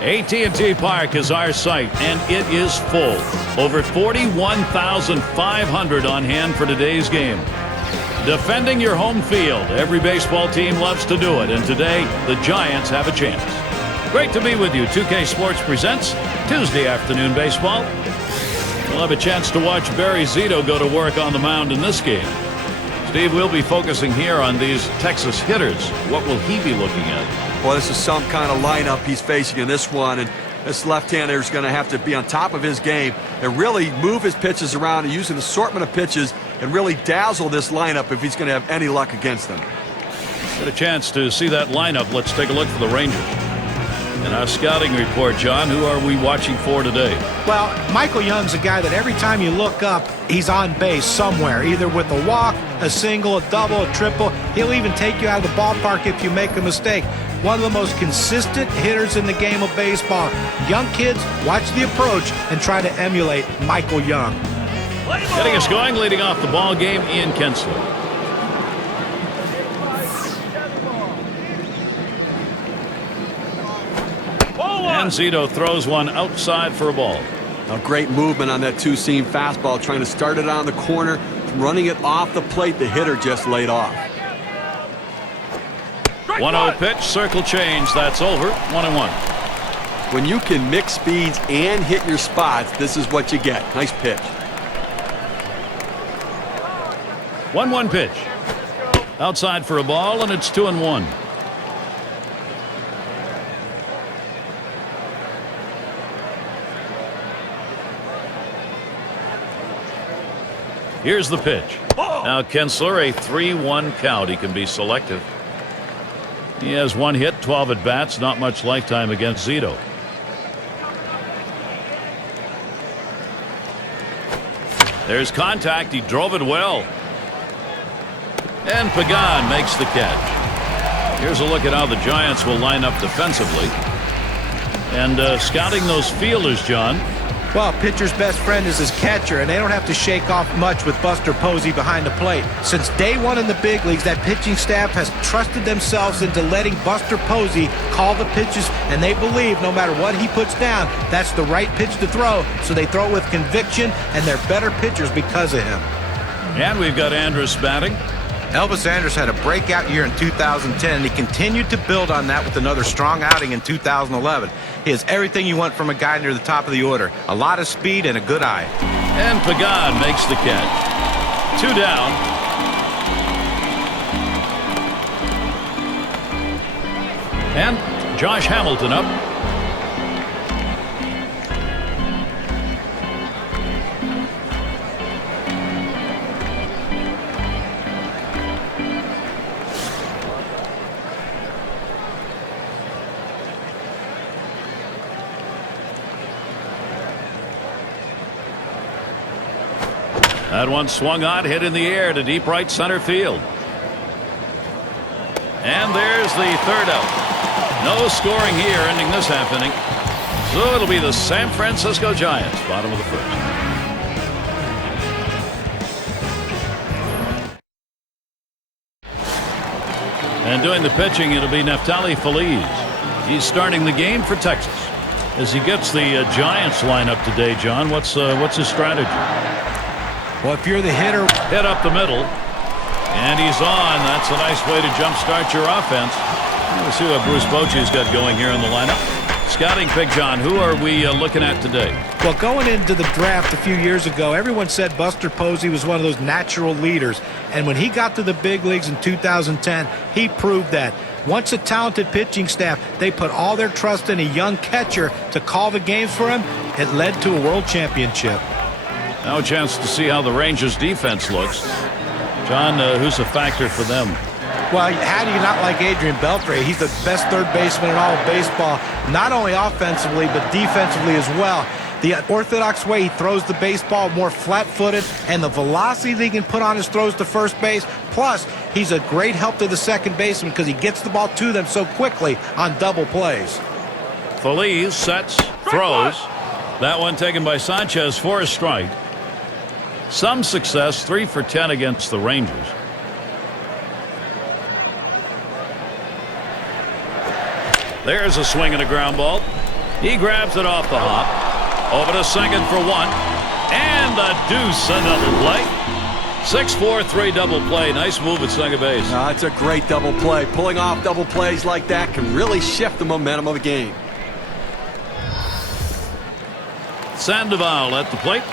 AT&T Park is our site, and it is full. Over 41,500 on hand for today's game. Defending your home field. Every baseball team loves to do it, and today the Giants have a chance. Great to be with you. 2K Sports presents Tuesday afternoon baseball. We'll have a chance to watch Barry Zito go to work on the mound in this game. Steve, we'll be focusing here on these Texas hitters. What will he be looking at? Well, this is some kind of lineup he's facing in this one, and this left-hander is going to have to be on top of his game and really move his pitches around and use an assortment of pitches and really dazzle this lineup if he's going to have any luck against them. Get a chance to see that lineup. Let's take a look for the Rangers. In our scouting report, John, who are we watching for today? Well, Michael Young's a guy that every time you look up, he's on base somewhere, either with a walk, a single, a double, a triple. He'll even take you out of the ballpark if you make a mistake. One of the most consistent hitters in the game of baseball. Young kids, watch the approach and try to emulate Michael Young. Getting us going, leading off the ball game, Ian Kinsler. And Zito throws one outside for a ball. A great movement on that two-seam fastball, trying to start it on the corner, running it off the plate. The hitter just laid off. 1-0 pitch, circle change. That's over. 1-1. When you can mix speeds and hit your spots, this is what you get. Nice pitch. 1-1 pitch. Outside for a ball, and it's 2-1. Here's the pitch. Now Kinsler, a 3-1 count. He can be selective. He has one hit, 12 at bats, not much lifetime against Zito. There's contact. He drove it well. And Pagan makes the catch. Here's a look at how the Giants will line up defensively. And scouting those fielders, John. Well, a pitcher's best friend is his catcher, and they don't have to shake off much with Buster Posey behind the plate. Since day one in the big leagues, that pitching staff has trusted themselves into letting Buster Posey call the pitches, and they believe no matter what he puts down, that's the right pitch to throw, so they throw it with conviction, and they're better pitchers because of him. And we've got Andrus batting. Elvis Andrus had a breakout year in 2010, and he continued to build on that with another strong outing in 2011. He has everything you want from a guy near the top of the order. A lot of speed and a good eye. And Pagan makes the catch. 2 down. And Josh Hamilton up. That one swung on, hit in the air to deep right center field. And there's the third out. No scoring here, ending this half inning. So it'll be the San Francisco Giants, bottom of the first. And doing the pitching, it'll be Neftali Feliz. He's starting the game for Texas. As he gets the Giants lineup today, John, what's his strategy? Well, if you're the hitter, hit up the middle, and he's on. That's a nice way to jumpstart your offense. Let's see what Bruce Bochy's got going here in the lineup. Scouting pick, John. Who are we looking at today? well, going into the draft a few years ago, everyone said Buster Posey was one of those natural leaders. And when he got to the big leagues in 2010, he proved that. Once a talented pitching staff, they put all their trust in a young catcher to call the games for him. It led to a world championship. Now a chance to see how the Rangers defense looks. John, who's a factor for them? Well, how do you not like Adrian Beltre? He's the best third baseman in all of baseball, not only offensively, but defensively as well. The orthodox way he throws the baseball, more flat-footed, and the velocity that he can put on his throws to first base. Plus, he's a great help to the second baseman because he gets the ball to them so quickly on double plays. Feliz sets, throws. That one taken by Sanchez for a strike. Some success, 3 for 10 against the Rangers. There's a swing and a ground ball. He grabs it off the hop. Over to second for one. And a deuce, a double play. 6-4-3 double play. Nice move at second base. It's a great double play. Pulling off double plays like that can really shift the momentum of a game. Sandoval at the plate.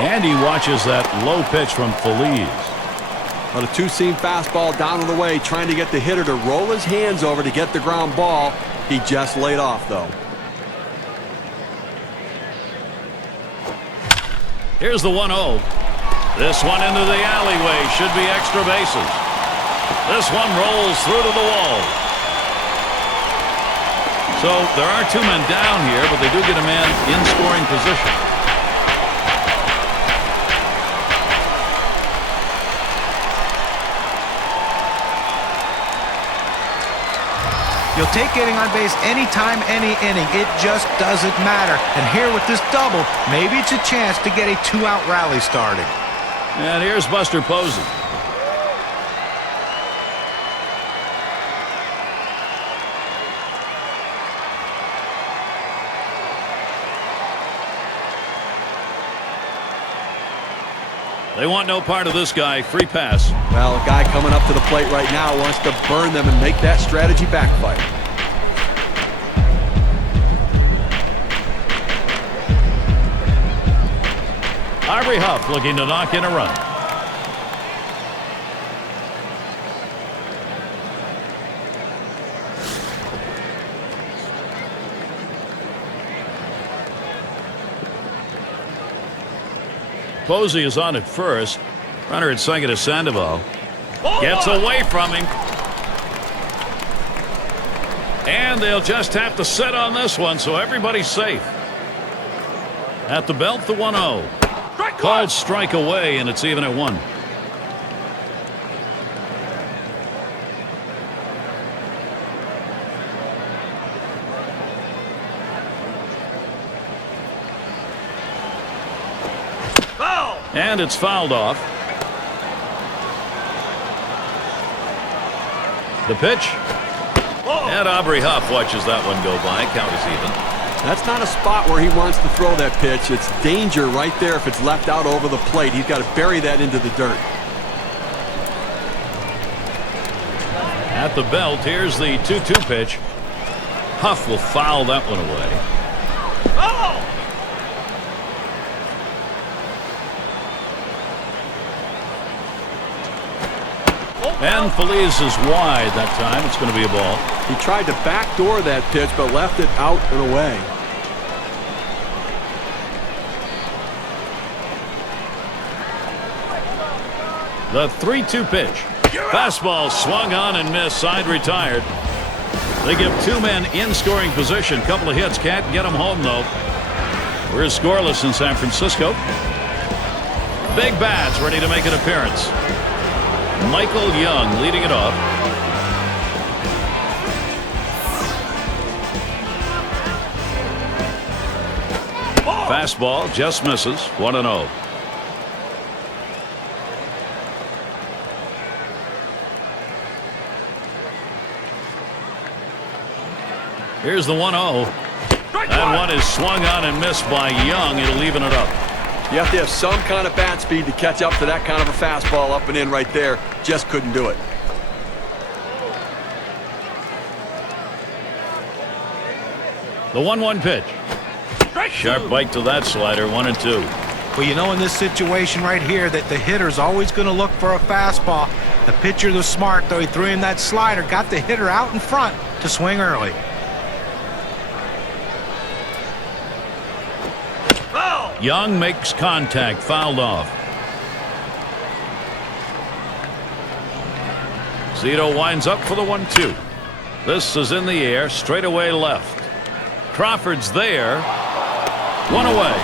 And he watches that low pitch from Feliz. On a two-seam fastball down and away, trying to get the hitter to roll his hands over to get the ground ball. He just laid off, though. Here's the 1-0. This one into the alleyway. Should be extra bases. This one rolls through to the wall. So there are two men down here, but they do get a man in scoring position. You'll take getting on base anytime, any inning. It just doesn't matter. And here with this double, maybe it's a chance to get a two-out rally started. And here's Buster Posey. They want no part of this guy. Free pass. Well, a guy coming up to the plate right now wants to burn them and make that strategy backfire. Aubrey Huff looking to knock in a run. Posey is on at first. Runner at second is Sandoval. Gets away from him. And they'll just have to sit on this one, so everybody's safe. At the belt, the 1-0. Called strike away, and it's even at 1. And it's fouled off. The pitch. And Aubrey Huff watches that one go by. Count is even. That's not a spot where he wants to throw that pitch. It's danger right there if it's left out over the plate. He's got to bury that into the dirt. At the belt, here's the 2-2 pitch. Huff will foul that one away. And Feliz is wide that time. It's going to be a ball. He tried to backdoor that pitch, but left it out and away. The 3-2 pitch. Fastball swung on and missed. Side retired. They give two men in scoring position. Couple of hits. Can't get them home, though. We're scoreless in San Francisco. Big bats ready to make an appearance. Michael Young leading it off. Fastball just misses. 1-0. Here's the 1-0. That one is swung on and missed by Young. It'll even it up. You have to have some kind of bat speed to catch up to that kind of a fastball up and in right there. Just couldn't do it. The 1-1 pitch. Sharp bite to that slider. 1-2. Well, you know, in this situation right here that the hitter's always going to look for a fastball. The pitcher was smart, though. He threw in that slider, got the hitter out in front to swing early. Young makes contact. Fouled off. Zito winds up for the 1-2. This is in the air, straight away left. Crawford's there. One away.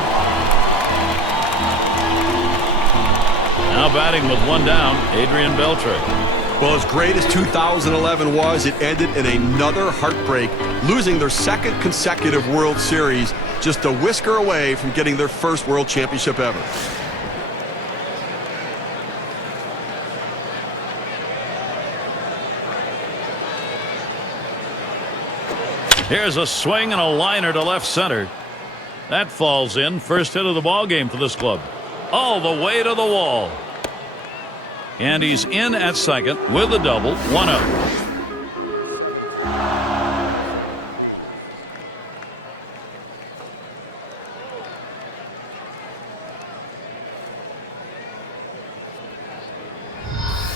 Now batting with one down, Adrian Beltre. Well, as great as 2011 was, it ended in another heartbreak, losing their second consecutive World Series, just a whisker away from getting their first World Championship ever. Here's a swing and a liner to left center. That falls in. First hit of the ball game for this club. All the way to the wall. And he's in at second with a double. 1 out.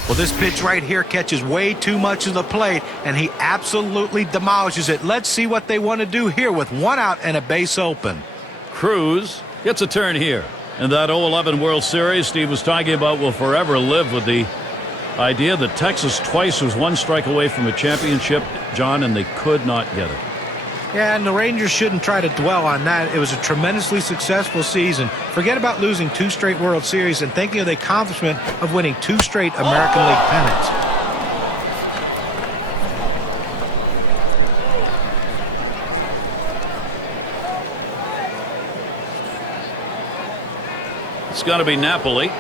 Well, this pitch right here catches way too much of the plate, and he absolutely demolishes it. Let's see what they want to do here with 1 out and a base open. Cruz gets a turn here. And that 0-11 World Series Steve was talking about will forever live with the idea that Texas twice was 1 strike away from a championship, John, and they could not get it. Yeah, and the Rangers shouldn't try to dwell on that. It was a tremendously successful season. Forget about losing 2 straight World Series and thinking of the accomplishment of winning 2 straight American League pennants. It's got to be Napoli.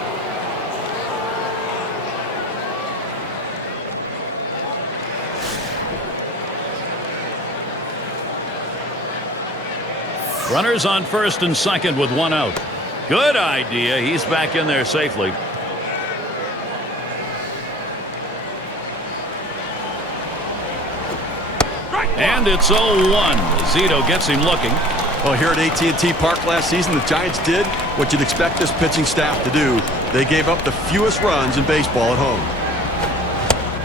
Runners on first and second with 1 out. Good idea. He's back in there safely. And it's 0-1. Zito gets him looking. Well, here at AT&T Park last season, the Giants did what you'd expect this pitching staff to do. They gave up the fewest runs in baseball at home.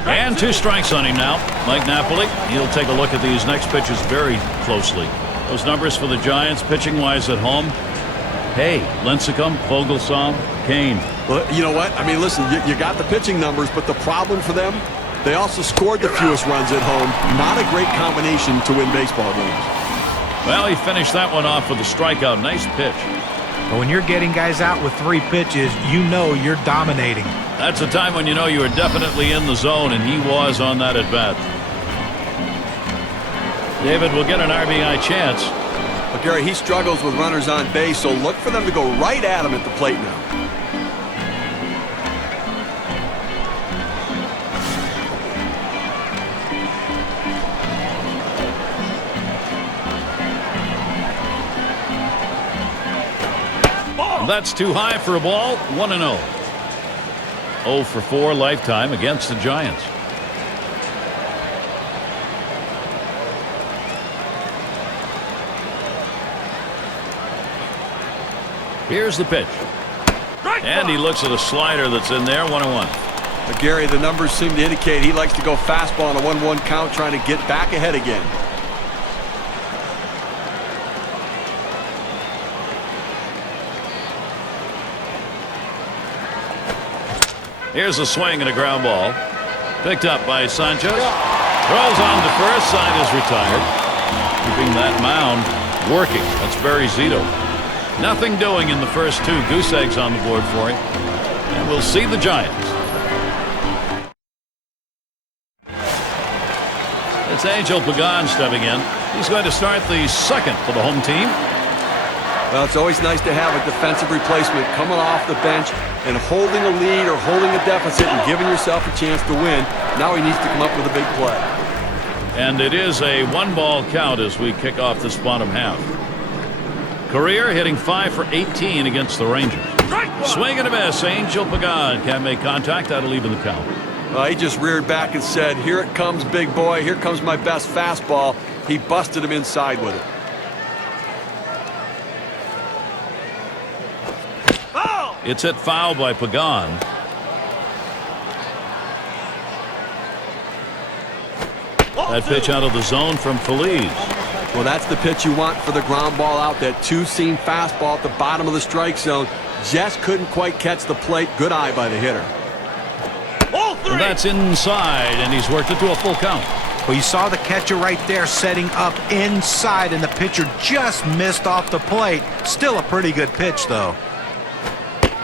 And 2 strikes on him now. Mike Napoli. He'll take a look at these next pitches very closely. Those numbers for the Giants pitching-wise at home. Hey, Lincecum, Vogelsong, Kane. Well, you know what? I mean, listen, you got the pitching numbers, but the problem for them, they also scored the fewest runs at home. Not a great combination to win baseball games. Well, he finished that one off with a strikeout. Nice pitch. But when you're getting guys out with 3 pitches, you know you're dominating. That's a time when you know you are definitely in the zone, and he was on that at bat. David will get an RBI chance. But Gary, he struggles with runners on base, so look for them to go right at him at the plate now. That's too high for a ball. 1-0. 0 for 4 lifetime against the Giants. Here's the pitch. And he looks at a slider that's in there. 1-1. But Gary, the numbers seem to indicate he likes to go fastball on a 1-1 count, trying to get back ahead again. Here's a swing and a ground ball. Picked up by Sanchez. Throws on to first. Side is retired. Keeping that mound working. That's Barry Zito. Nothing doing in the first 2. Goose eggs on the board for him. And we'll see the Giants. It's Angel Pagan stepping in. He's going to start the second for the home team. Well, it's always nice to have a defensive replacement coming off the bench and holding a lead or holding a deficit and giving yourself a chance to win. Now he needs to come up with a big play. And it is a 1-ball count as we kick off this bottom half. Career hitting 5 for 18 against the Rangers. Swing and a miss. Angel Pagan can't make contact. That'll even the count. He just reared back and said, "Here it comes, big boy. Here comes my best fastball." He busted him inside with it. It's hit foul by Pagan. That pitch out of the zone from Feliz. Well, that's the pitch you want for the ground ball out. That 2-seam fastball at the bottom of the strike zone. Just couldn't quite catch the plate. Good eye by the hitter. And that's inside, and he's worked it to a full count. Well, you saw the catcher right there setting up inside, and the pitcher just missed off the plate. Still a pretty good pitch, though.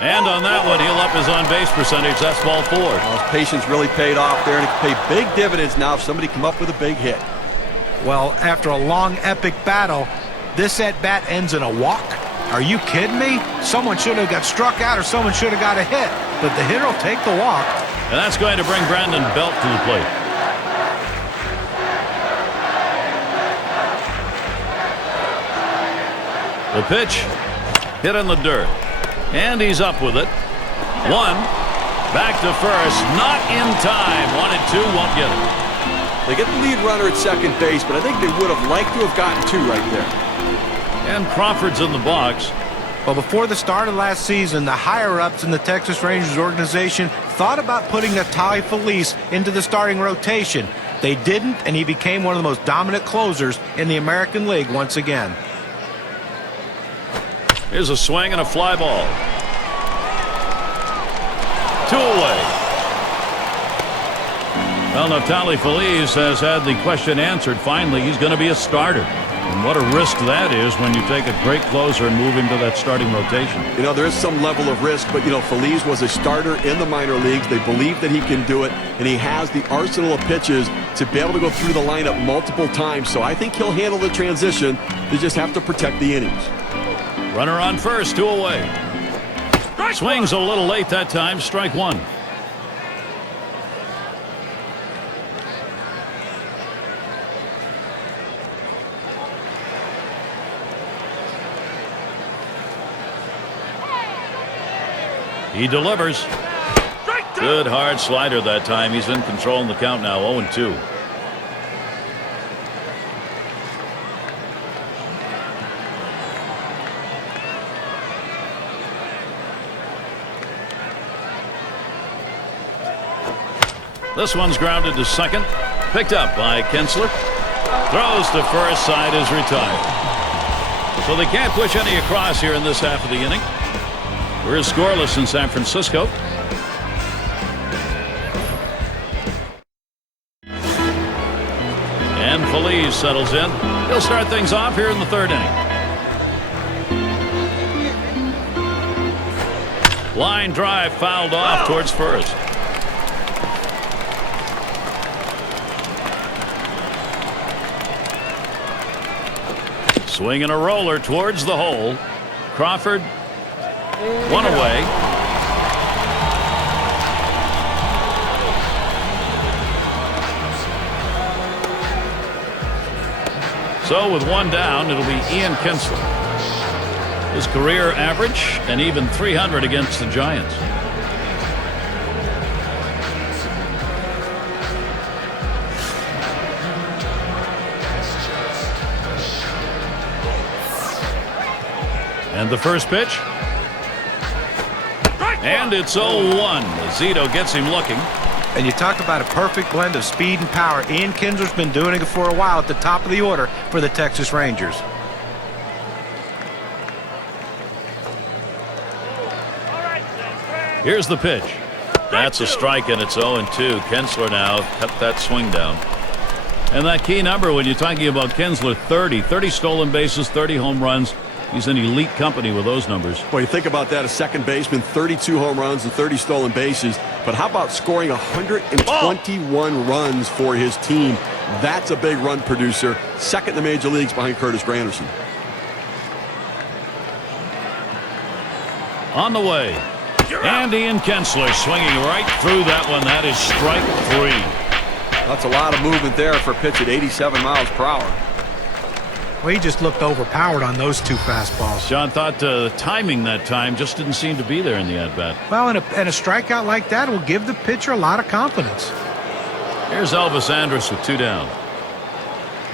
And on that one, he'll up his on-base percentage. That's ball 4. Well, his patience really paid off there, and it can pay big dividends now if somebody come up with a big hit. Well, after a long, epic battle, this at-bat ends in a walk? Are you kidding me? Someone should have got struck out or someone should have got a hit. But the hitter will take the walk. And that's going to bring Brandon Belt to the plate. The pitch, hit in the dirt. And he's up with it. 1, back to first, not in time. 1 and 2, won't get it. They get the lead runner at second base, but I think they would have liked to have gotten 2 right there. And Crawford's in the box. Well, before the start of last season, the higher-ups in the Texas Rangers organization thought about putting a Ty Felice into the starting rotation. They didn't, and he became one of the most dominant closers in the American League once again. Here's a swing and a fly ball. 2 away. Well, Naftali Feliz has had the question answered. Finally, he's going to be a starter. And what a risk that is when you take a great closer and move him to that starting rotation. You know, there is some level of risk, but, you know, Feliz was a starter in the minor leagues. They believe that he can do it, and he has the arsenal of pitches to be able to go through the lineup multiple times. So I think he'll handle the transition. They just have to protect the innings. Runner on first, 2 away. Swings a little late that time, strike 1. He delivers. Good hard slider that time. He's in control in the count now, 0-2. This one's grounded to second. Picked up by Kinsler. Throws to first, side is retired. So they can't push any across here in this half of the inning. We're scoreless in San Francisco. And Feliz settles in. He'll start things off here in the 3rd inning. Line drive fouled off towards first. Swinging a roller towards the hole. Crawford, 1 away. So with 1 down, it'll be Ian Kinsler. His career average, an even .300 against the Giants. And the first pitch. And it's 0-1. Zito gets him looking. And you talk about a perfect blend of speed and power. Ian Kinsler's been doing it for a while at the top of the order for the Texas Rangers. Here's the pitch. That's a strike, and it's 0-2. Kinsler now cut that swing down. And that key number when you're talking about Kinsler, 30 stolen bases, 30 home runs. He's in elite company with those numbers. Well, you think about that, a second baseman, 32 home runs and 30 stolen bases. But how about scoring 121 runs for his team? That's a big run producer. Second in the major leagues behind Curtis Granderson. On the way. And Ian Kinsler swinging right through that one. That is strike 3. That's a lot of movement there for a pitch at 87 miles per hour. Well, he just looked overpowered on those 2 fastballs. John thought timing that time just didn't seem to be there in the at-bat. Well, and a strikeout like that will give the pitcher a lot of confidence. Here's Elvis Andrus with 2 down.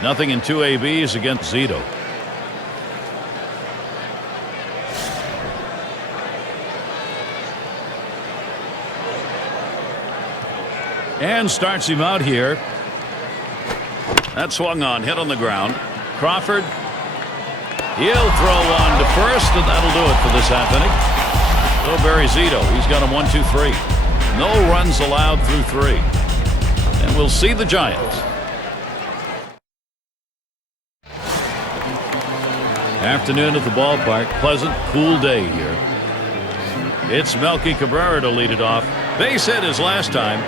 Nothing in 2 ABs against Zito. And starts him out here. That swung on, hit on the ground. Crawford, he'll throw one to first, and that'll do it for this half inning. So Barry Zito, he's got him 1-2-3. No runs allowed through 3. And we'll see the Giants. Afternoon at the ballpark. Pleasant, cool day here. It's Melky Cabrera to lead it off. Base hit his last time.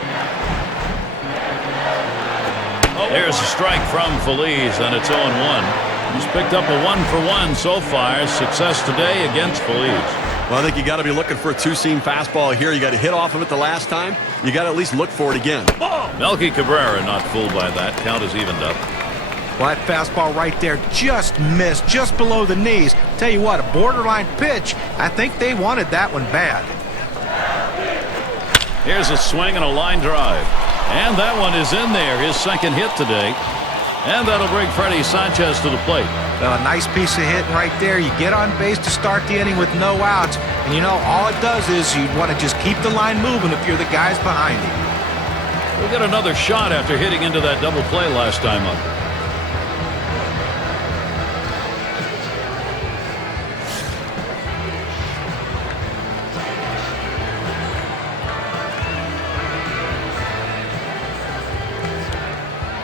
There's a strike from Feliz, and it's 0-1. He's picked up a 1-for-1 so far. Success today against Feliz. Well, I think you got to be looking for a two-seam fastball here. You got to hit off of it the last time. You got to at least look for it again. Melky Cabrera not fooled by that. Count is evened up. Well, that fastball right there just missed, just below the knees. Tell you what, a borderline pitch. I think they wanted that one bad. Here's a swing and a line drive. And that one is in there, his second hit today. And that'll bring Freddie Sanchez to the plate. Well, a nice piece of hitting right there. You get on base to start the inning with no outs. And, you know, all it does is you want to just keep the line moving if you're the guys behind him. We'll get another shot after hitting into that double play last time up.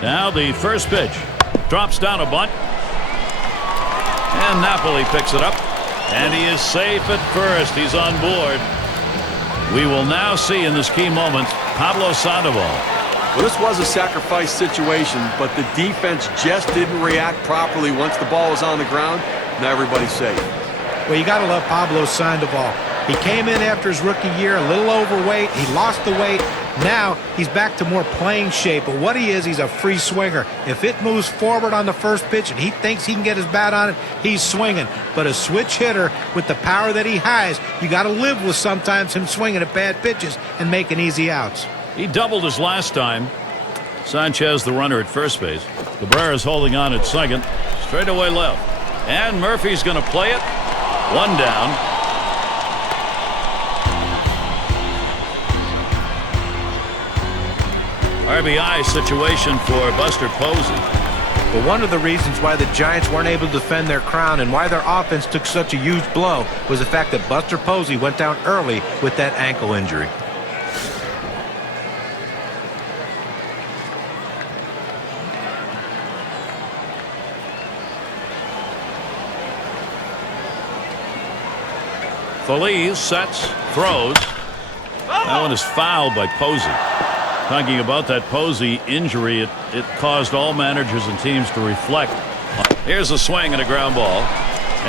Now the first pitch. Drops down a bunt. And Napoli picks it up. And he is safe at first. He's on board. We will now see in this key moment Pablo Sandoval. Well, this was a sacrifice situation, but the defense just didn't react properly once the ball was on the ground. Now everybody's safe. Well, you got to love Pablo Sandoval. He came in after his rookie year a little overweight. He lost the weight. Now he's back to more playing shape. But what he is, he's a free swinger. If it moves forward on the first pitch and he thinks he can get his bat on it, he's swinging. But a switch hitter with the power that he has, you got to live with sometimes him swinging at bad pitches and making easy outs. He doubled his last time. Sanchez the runner at first base. Cabrera's holding on at second. Straightaway left. And Murphy's going to play it. One down. RBI situation for Buster Posey. But one of the reasons why the Giants weren't able to defend their crown and why their offense took such a huge blow was the fact that Buster Posey went down early with that ankle injury. Feliz sets, throws. That one is fouled by Posey. Talking about that Posey injury, it caused all managers and teams to reflect. Here's a swing and a ground ball.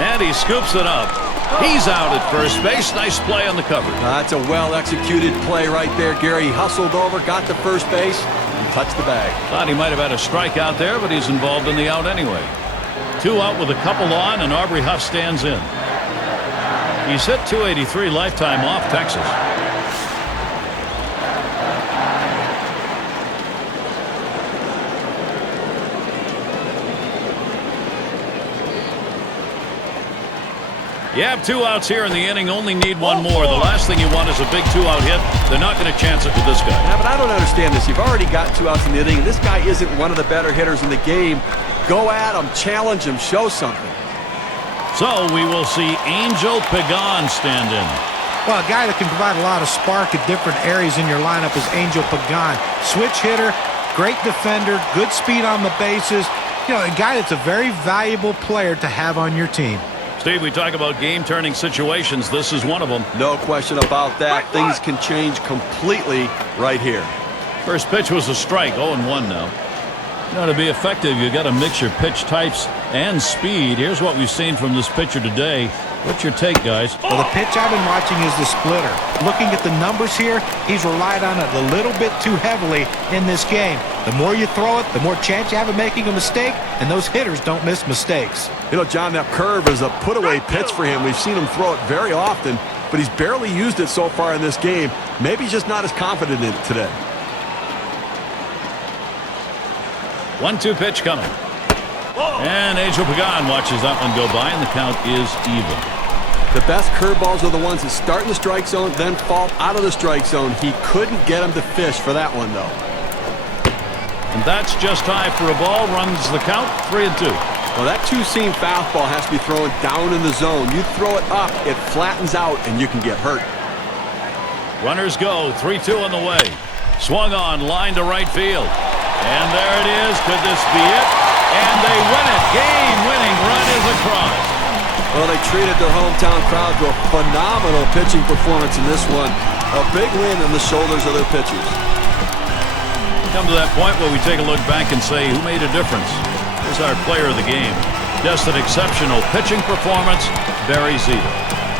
And he scoops it up. He's out at first base. Nice play on the cover. That's a well-executed play right there, Gary. He hustled over, got to first base, and touched the bag. Thought he might have had a strike out there, but he's involved in the out anyway. 2 out with a couple on, and Aubrey Huff stands in. He's hit .283 lifetime off Texas. You have 2 outs here in the inning, only need 1 more. The last thing you want is a big 2-out hit. They're not going to chance it with this guy. Yeah, but I don't understand this. You've already got 2 outs in the inning, and this guy isn't one of the better hitters in the game. Go at him, challenge him, show something. So we will see Angel Pagan stand in. Well, a guy that can provide a lot of spark at different areas in your lineup is Angel Pagan. Switch hitter, great defender, good speed on the bases. You know, a guy that's a very valuable player to have on your team. Steve, we talk about game-turning situations. This is one of them. No question about that. Things can change completely right here. First pitch was a strike, 0-1 now. You know, to be effective, you got to mix your pitch types and speed. Here's what we've seen from this pitcher today. What's your take, guys? Well, the pitch I've been watching is the splitter. Looking at the numbers here, he's relied on it a little bit too heavily in this game. The more you throw it, the more chance you have of making a mistake, and those hitters don't miss mistakes. You know, John, that curve is a put-away pitch for him. We've seen him throw it very often, but he's barely used it so far in this game. Maybe he's just not as confident in it today. 1-2 pitch coming. And Angel Pagan watches that one go by, and the count is even. The best curveballs are the ones that start in the strike zone, then fall out of the strike zone. He couldn't get him to fish for that one, though. And that's just high for a ball. Runs the count, 3-2. Well, that two-seam fastball has to be thrown down in the zone. You throw it up, it flattens out, and you can get hurt. Runners go, 3-2 on the way. Swung on, line to right field. And there it is. Could this be it? And they win it. Game-winning run is across. Well, they treated their hometown crowd to a phenomenal pitching performance in this one. A big win on the shoulders of their pitchers. Come to that point where we take a look back and say, who made a difference? Here's our player of the game. Just an exceptional pitching performance, Barry Zito.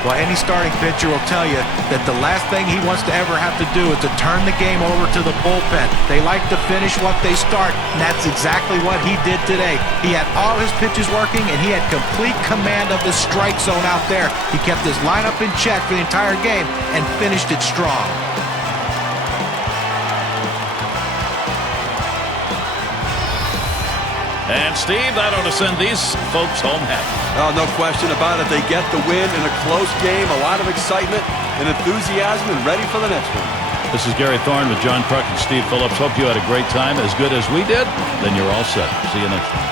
Well, any starting pitcher will tell you that the last thing he wants to ever have to do is to turn the game over to the bullpen. They like to finish what they start, and that's exactly what he did today. He had all his pitches working, and he had complete command of the strike zone out there. He kept his lineup in check for the entire game and finished it strong. And Steve, that ought to send these folks home happy. Oh, no question about it. They get the win in a close game, a lot of excitement and enthusiasm, and ready for the next one. This is Gary Thorne with John Kruk and Steve Phillips. Hope you had a great time, as good as we did. Then you're all set. See you next time.